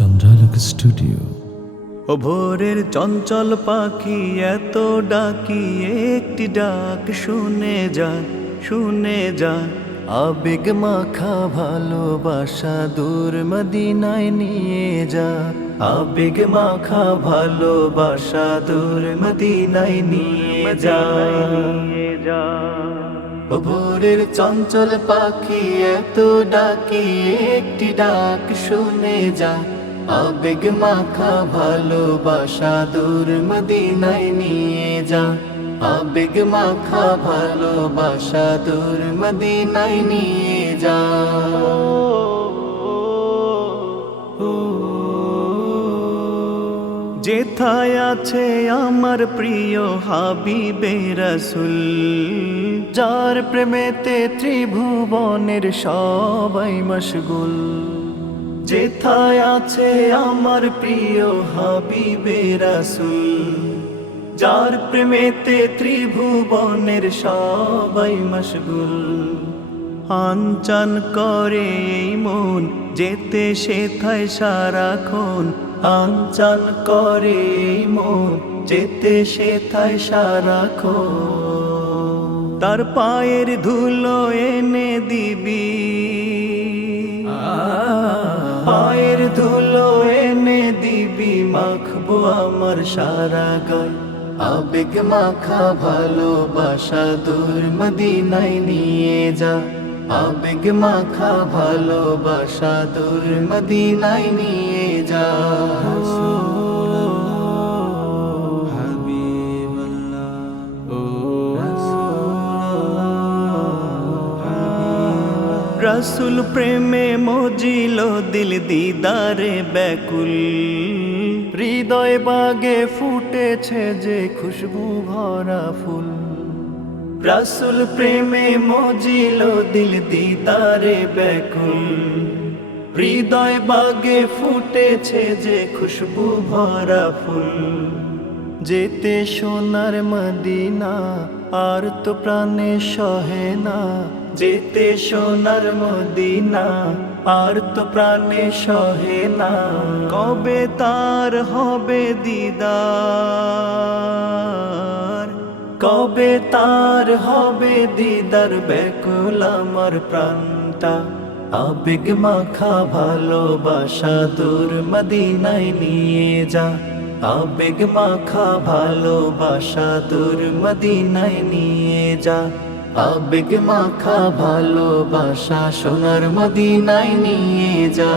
চন্দ্রালোক studio ও ভোরের চঞ্চল পাখি এত ডাকি, একটি ডাক শুনে যা শুনে যা। আবেগ মাখা ভালোবাসা দূর মদিনায় নিয়ে যা। আবেগ মাখা ভালোবাসা দূর মদিনায় নিয়ে যা। ভোরের চঞ্চল পাখি এত ডাকি, একটি ডাক শুনে যা। আবেগ মাখা ভালোবাসা দূর মদিনায় নিয়ে যা। আবেগ মাখা ভালোবাসা দূর মদিনায় নিয়ে যা। যেথায় আছে আমার প্রিয় হাবিবে রসুল, যার প্রেমেতে ত্রিভুবনের সবাই মশগুল। যেথায় আছে আমার প্রিয় হাবিবে রসুল, যার প্রেমেতে ত্রিভুবনের সবাই মশগুল। আনচান করে এই মন, যেতে সেথায় সারাক্ষণ। আনচান করে এই মন, যেতে সেথায় সারাক্ষণ। তার পায়ের ধুলো এনে দিবি মাখবো আমার সারা গায়। আবেগ মাখা ভালোবাসা দূর মদিনায় নিয়ে যা। আবেগ মাখা ভালোবাসা দূর মদিনায় নিয়ে যা। রসুল প্রেমে মজিল দিল দিদারে ব্যাকুল। হৃদয় বাগে ফুটেছে যে খুশবু ভরা ফুল। রসুল প্রেমে মজিল দিল দিদারে ব্যাকুল। হৃদয় বাগে ফুটেছে যে খুশবু ভরা ফুল। যেতে সোনার মদিনা, আর তো প্রাণে সহে না। যেতে সোনার মদিনা, আর তো প্রাণে সহে না। কবে তার হবে দিদার? কবে তার হবে দিদার? বেকুল আমার প্রাণটা। আবেগ মাখা ভালোবাসা দূর মদিনায় নিয়ে যা। আবেগ মাখা ভালোবাসা দূর মদিনায় নিয়ে যা। আবেগ মাখা ভালোবাসা সোনার মদিনায় নিয়ে যা।